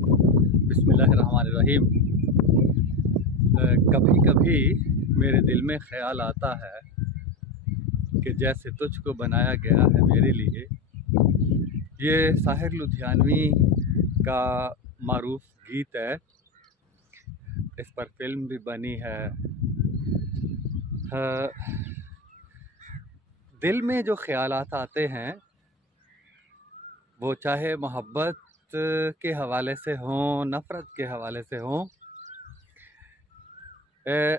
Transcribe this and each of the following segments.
बिस्मिल्लाहिर्रहमानिर्रहीम। कभी कभी मेरे दिल में ख्याल आता है कि जैसे तुझको बनाया गया है मेरे लिए। ये साहिर लुधियानवी का मारूफ गीत है, इस पर फिल्म भी बनी है। दिल में जो ख्यालात आते हैं वो चाहे मोहब्बत के हवाले से हों, नफ़रत के हवाले से हों,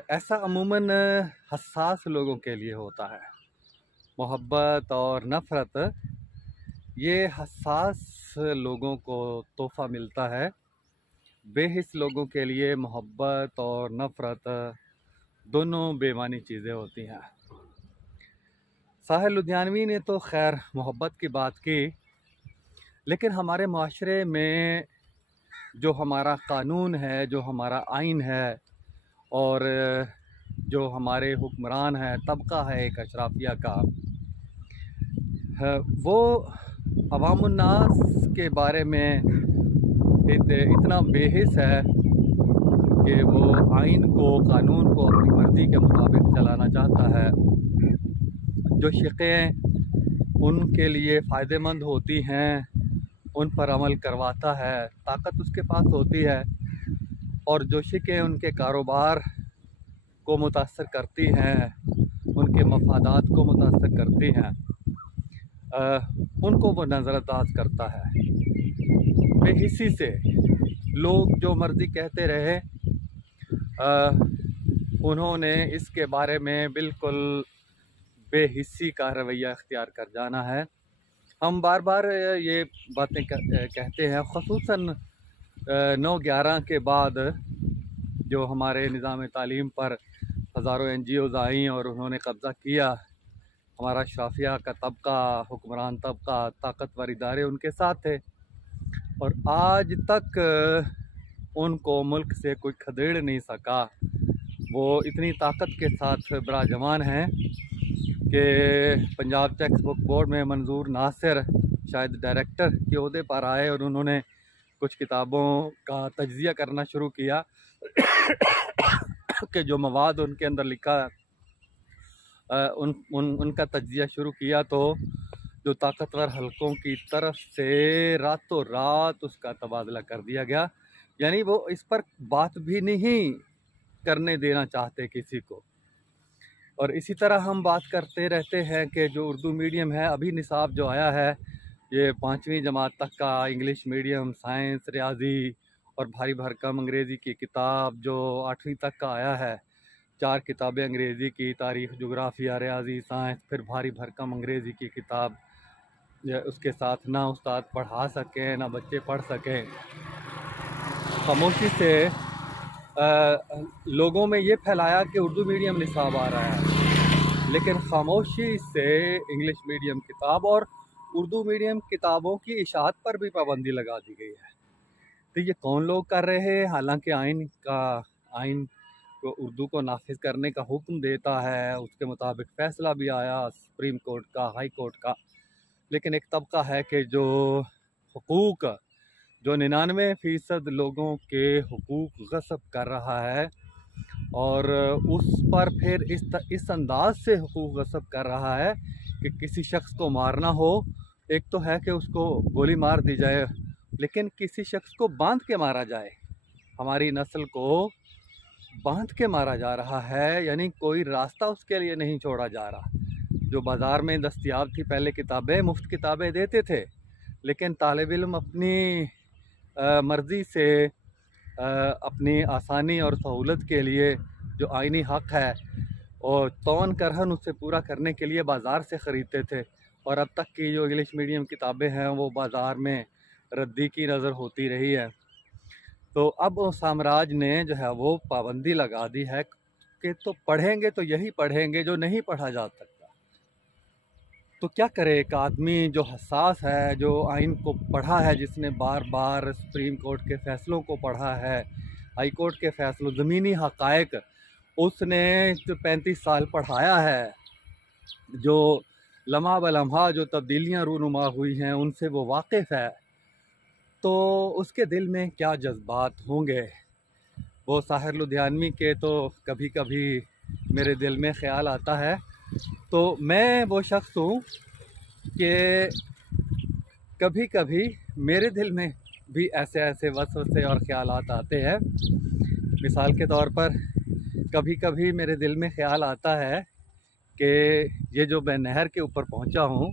ऐसा अमूमन हसास लोगों के लिए होता है। मोहब्बत और नफ़रत ये हसास लोगों को तोहफ़ा मिलता है। बेहिस लोगों के लिए मोहब्बत और नफ़रत दोनों बेमानी चीज़ें होती हैं। साहिर लुधियानवी ने तो खैर मोहब्बत की बात की, लेकिन हमारे माशरे में जो हमारा कानून है, जो हमारा आइन है और जो हमारे हुक्मरान हैं, तबका है एक अशराफिया का, वो अवामुन्नास के बारे में इतना बेहिस है कि वो आइन को, कानून को अपनी मर्ज़ी के मुताबिक चलाना चाहता है। जो शिक़ें उनके लिए फ़ायदेमंद होती हैं उन पर अमल करवाता है, ताकत उसके पास होती है, और जो शिक़ें उनके कारोबार को मुतासर करती हैं, उनके मफादात को मुतासर करती हैं, उनको वो नज़रअंदाज करता है। बेहिसी से लोग जो मर्ज़ी कहते रहे, उन्होंने इसके बारे में बिल्कुल बेहिसी का रवैया अख्तियार कर जाना है। हम बार बार ये बातें कहते हैं, ख़ुसूसन 9/11 के बाद जो हमारे निज़ाम तालीम पर हज़ारों NGOज़ आईं और उन्होंने कब्ज़ा किया। हमारा अशराफिया का तबका, हुक्मरान तबका, ताकतवर इदारे उनके साथ थे और आज तक उनको मुल्क से कोई खदेड़ नहीं सका। वो इतनी ताकत के साथ बराजमान हैं कि पंजाब टेक्स्ट बुक बोर्ड में मंजूर नासिर शायद डायरेक्टर के ओहदे पर आए और उन्होंने कुछ किताबों का तज्ज़िया करना शुरू किया कि जो मवाद उनके अंदर लिखा उनका तज्ज़िया शुरू किया, तो जो ताकतवर हलकों की तरफ से रातों रात उसका तबादला कर दिया गया। यानी वो इस पर बात भी नहीं करने देना चाहते किसी को। और इसी तरह हम बात करते रहते हैं कि जो उर्दू मीडियम है, अभी निसाब जो आया है ये 5वीं जमात तक का इंग्लिश मीडियम, साइंस, रियाजी और भारी भरकम अंग्रेज़ी की किताब जो 8वीं तक का आया है, 4 किताबें अंग्रेज़ी की, तारीख़, जोग्राफिया, रियाजी, साइंस, फिर भारी भरकम अंग्रेज़ी की किताब, उसके साथ ना उस्ताद पढ़ा सकें ना बच्चे पढ़ सकें। खामोशी से लोगों में ये फैलाया कि उर्दू मीडियम निसाब आ रहा है, लेकिन खामोशी से इंग्लिश मीडियम किताब और उर्दू मीडियम किताबों की इशाअत पर भी पाबंदी लगा दी गई है। तो ये कौन लोग कर रहे हैं? हालांकि आइन को उर्दू को नाफिज करने का हुक्म देता है, उसके मुताबिक फ़ैसला भी आया सुप्रीम कोर्ट का, हाई कोर्ट का, लेकिन एक तबका है कि जो हुकूक, जो 99% लोगों के हुकूक गस्ब कर रहा है और उस पर फिर इस अंदाज से हुकूक गस्ब कर रहा है कि किसी शख्स को मारना हो, एक तो है कि उसको गोली मार दी जाए, लेकिन किसी शख्स को बांध के मारा जाए। हमारी नस्ल को बांध के मारा जा रहा है, यानी कोई रास्ता उसके लिए नहीं छोड़ा जा रहा। जो बाज़ार में दस्तयाब थी पहले किताबें, मुफ्त किताबें देते थे, लेकिन तालिब इल्म अपनी मर्ज़ी से अपनी आसानी और सहूलत के लिए जो आइनी हक़ है और तौन करहन उससे पूरा करने के लिए बाज़ार से ख़रीदते थे, और अब तक की जो इंग्लिश मीडियम किताबें हैं वो बाज़ार में रद्दी की नज़र होती रही है। तो अब साम्राज्य ने जो है वो पाबंदी लगा दी है कि तो पढ़ेंगे तो यही पढ़ेंगे जो नहीं पढ़ा जा सकता। तो क्या करे एक आदमी जो हसास है, जो आइन को पढ़ा है, जिसने बार बार सुप्रीम कोर्ट के फ़ैसलों को पढ़ा है, हाई कोर्ट के फ़ैसलों, ज़मीनी हक़ाइक़ उसने 35 साल पढ़ाया है, जो लम्हा ब लम्हा जो तब्दीलियाँ रूनुमा हुई हैं उनसे वो वाकिफ़ है। तो उसके दिल में क्या जज्बात होंगे। वो साहिर लुधियानवी के तो कभी कभी मेरे दिल में ख़्याल आता है। तो मैं वो शख्स हूँ कि कभी कभी मेरे दिल में भी ऐसे ऐसे वसवसे और ख़्यालात आते हैं। मिसाल के तौर पर कभी कभी मेरे दिल में ख़्याल आता है कि ये जो मैं नहर के ऊपर पहुंचा हूं,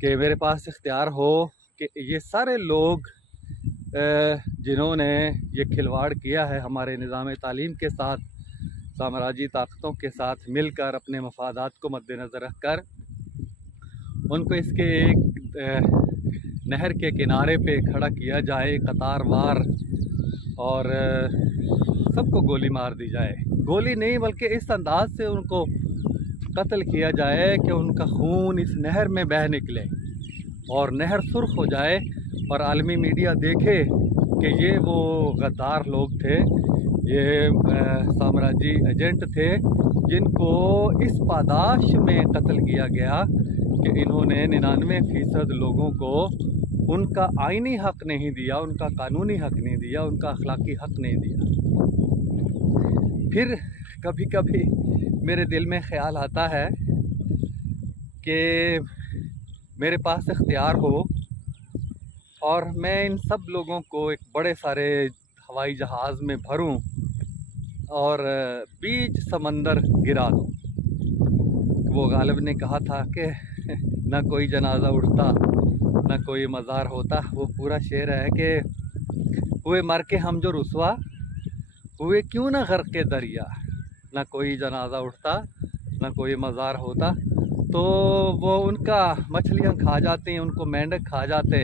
कि मेरे पास इख्तियार हो कि ये सारे लोग जिन्होंने ये खिलवाड़ किया है हमारे निज़ाम तालीम के साथ, साम्राज्यी ताकतों के साथ मिलकर अपने मफादात को मद्देनज़र रख कर उनको इसके एक नहर के किनारे पे खड़ा किया जाए कतारवार, और सबको गोली मार दी जाए। गोली नहीं बल्कि इस अंदाज से उनको कत्ल किया जाए कि उनका खून इस नहर में बह निकले और नहर सुर्ख हो जाए और आलमी मीडिया देखे कि ये वो गद्दार लोग थे, ये साम्राज्यी एजेंट थे जिनको इस पादाश में कत्ल किया गया कि इन्होंने 99% लोगों को उनका आईनी हक नहीं दिया, उनका कानूनी हक नहीं दिया, उनका अखलाकी हक नहीं दिया। फिर कभी कभी मेरे दिल में ख़्याल आता है कि मेरे पास इख्तियार हो और मैं इन सब लोगों को एक बड़े सारे हवाई जहाज़ में भरूं और बीच समंदर गिरा दूं। वो गालिब ने कहा था कि ना कोई जनाजा उठता ना कोई मज़ार होता। वो पूरा शेर है कि हुए मर के हम जो रुसवा हुए क्यों ना गर्क के दरिया, ना कोई जनाजा उठता ना कोई मज़ार होता। तो वो उनका मछलियाँ खा जाती हैं, उनको मेंढक खा जाते,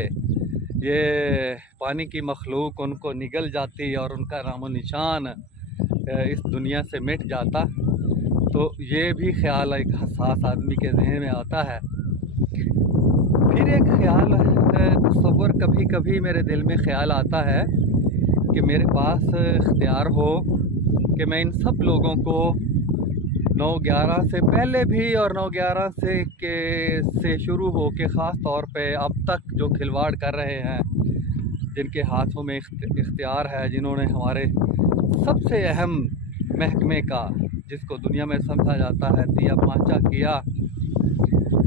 ये पानी की मखलूक उनको निगल जाती और उनका नामो निशान इस दुनिया से मिट जाता। तो ये भी ख्याल एक हसास आदमी के जहन में आता है। फिर एक ख्याल तस्वर कभी कभी मेरे दिल में ख्याल आता है कि मेरे पास इख्तियार हो कि मैं इन सब लोगों को 9/11 से पहले भी और 9/11 से शुरू हो के ख़ास तौर पे अब तक जो खिलवाड़ कर रहे हैं, जिनके हाथों में इख्तियार है, जिन्होंने हमारे सबसे अहम महकमे का, जिसको दुनिया में समझा जाता है दिया मांचा किया,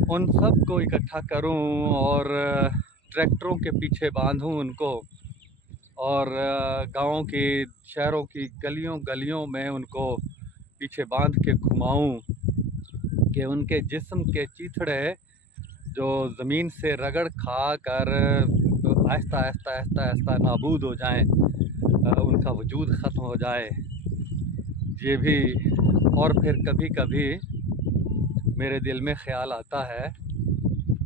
उन सब को इकट्ठा करूं और ट्रैक्टरों के पीछे बांधूं उनको और गाँव की शहरों की गलियों गलियों में उनको पीछे बांध के घुमाऊं कि उनके जिस्म के चीथड़े जो ज़मीन से रगड़ खा कर आहिस्ता आहिस्ता आहिस्ता आहिस्ता नाबूद हो जाएं, उनका वजूद ख़त्म हो जाए। ये भी। और फिर कभी कभी मेरे दिल में ख़्याल आता है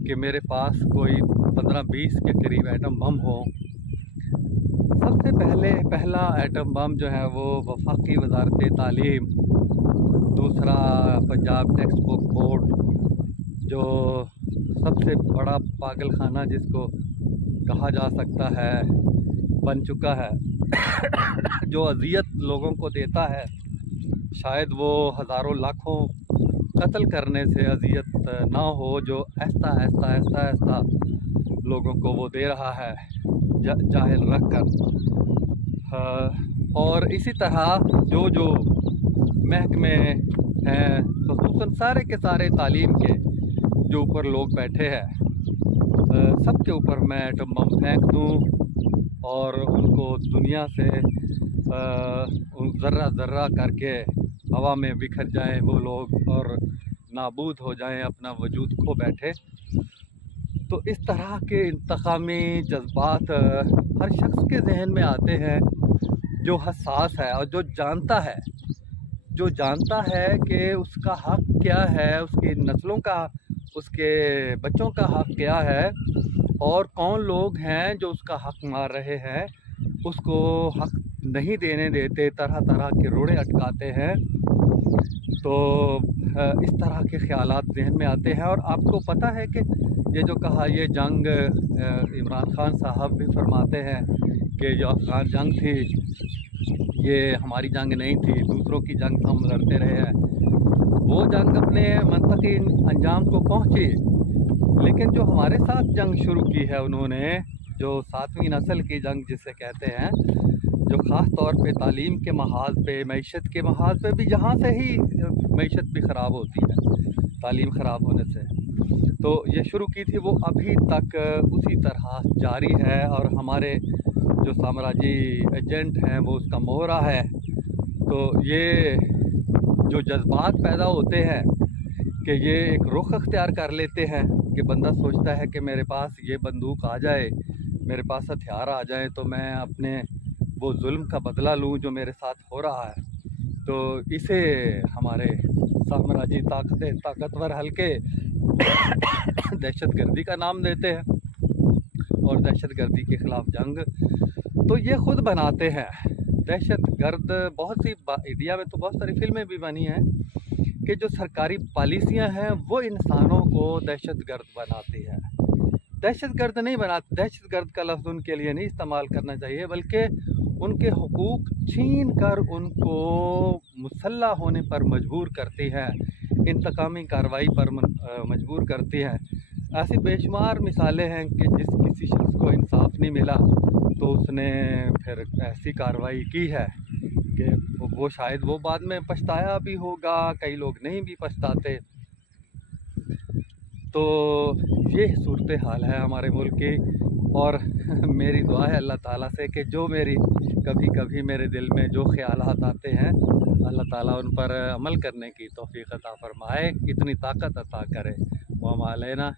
कि मेरे पास कोई 15-20 के करीब एटम बम हो। सबसे पहला एटम बम जो है वो वफाकी वज़ारत तालीम, दूसरा पंजाब टेक्स्ट बुक बोर्ड, जो सबसे बड़ा पागल खाना जिसको कहा जा सकता है बन चुका है, जो अज़ियत लोगों को देता है। शायद वो हज़ारों लाखों कत्ल करने से अज़ियत ना हो जो आहिस्ता आहिस्ता आहिस्ता आहिस्ता लोगों को वो दे रहा है जाहिल रख कर। और इसी तरह जो महकमे हैं, ख़ुसूसन सारे के सारे तालीम के जो ऊपर लोग बैठे हैं, सब के ऊपर मैं एटम बम फेंक दूँ और उनको दुनिया से ज़र्रा ज़र्रा करके हवा में बिखर जाएं वो लोग और नाबूद हो जाएं, अपना वजूद खो बैठे। तो इस तरह के इंतकामी जज्बात हर शख्स के जहन में आते हैं जो हसास है और जो जानता है कि उसका हक क्या है, उसकी नस्लों का, उसके बच्चों का हक क्या है और कौन लोग हैं जो उसका हक मार रहे हैं, उसको हक नहीं देने देते, तरह तरह के रोड़े अटकाते हैं। तो इस तरह के ख़्यालात जहन में आते हैं। और आपको पता है कि ये जो कहा, ये जंग इमरान खान साहब भी फरमाते हैं कि जो अफ़गान जंग थी ये हमारी जंग नहीं थी, दूसरों की जंग हम लड़ते रहे हैं। वो जंग अपने मंतकी अंजाम को पहुँची, लेकिन जो हमारे साथ जंग शुरू की है उन्होंने, जो 7वीं नस्ल की जंग जिसे कहते हैं, जो ख़ास तौर पे तालीम के महाज पे, मईशत के महाज पे भी, जहाँ से ही मईशत भी ख़राब होती है तालीम ख़राब होने से, तो ये शुरू की थी वो अभी तक उसी तरह जारी है। और हमारे जो साम्राज्य एजेंट हैं वो उसका मोहरा है। तो ये जो जज्बात पैदा होते हैं कि ये एक रुख अख्तियार कर लेते हैं कि बंदा सोचता है कि मेरे पास ये बंदूक आ जाए, मेरे पास हथियार आ जाए तो मैं अपने वो जुल्म का बदला लूँ जो मेरे साथ हो रहा है। तो इसे हमारे साम्राज्य ताकतवर हल्के दहशतगर्दी का नाम देते हैं, और दहशतगर्दी के ख़िलाफ़ जंग तो ये ख़ुद बनाते हैं। दहशतगर्द बहुत सी इंडिया में तो बहुत सारी फिल्में भी बनी हैं कि जो सरकारी पॉलिसियां हैं वो इंसानों को दहशतगर्द बनाती है। दहशतगर्द नहीं बनाती, दहशतगर्द का लफ्ज़ उनके लिए नहीं इस्तेमाल करना चाहिए, बल्कि उनके हुकूक छीन कर उनको मुसल्लह होने पर मजबूर करती है, इंतकामी कार्रवाई पर मजबूर करती है। ऐसी बेशुमार मिसालें हैं कि किसी शख्स को इंसाफ नहीं मिला तो उसने फिर ऐसी कार्रवाई की है कि वो शायद वो बाद में पछताया भी होगा, कई लोग नहीं भी पछताते। तो ये सूरत हाल है हमारे मुल्क की। और मेरी दुआ है अल्लाह ताला से कि जो मेरी कभी कभी मेरे दिल में जो ख्यालात आते हैं, अल्लाह ताला उन पर अमल करने की तौफीक अता फरमाए, इतनी ताकत अता करे। व मा अलैना।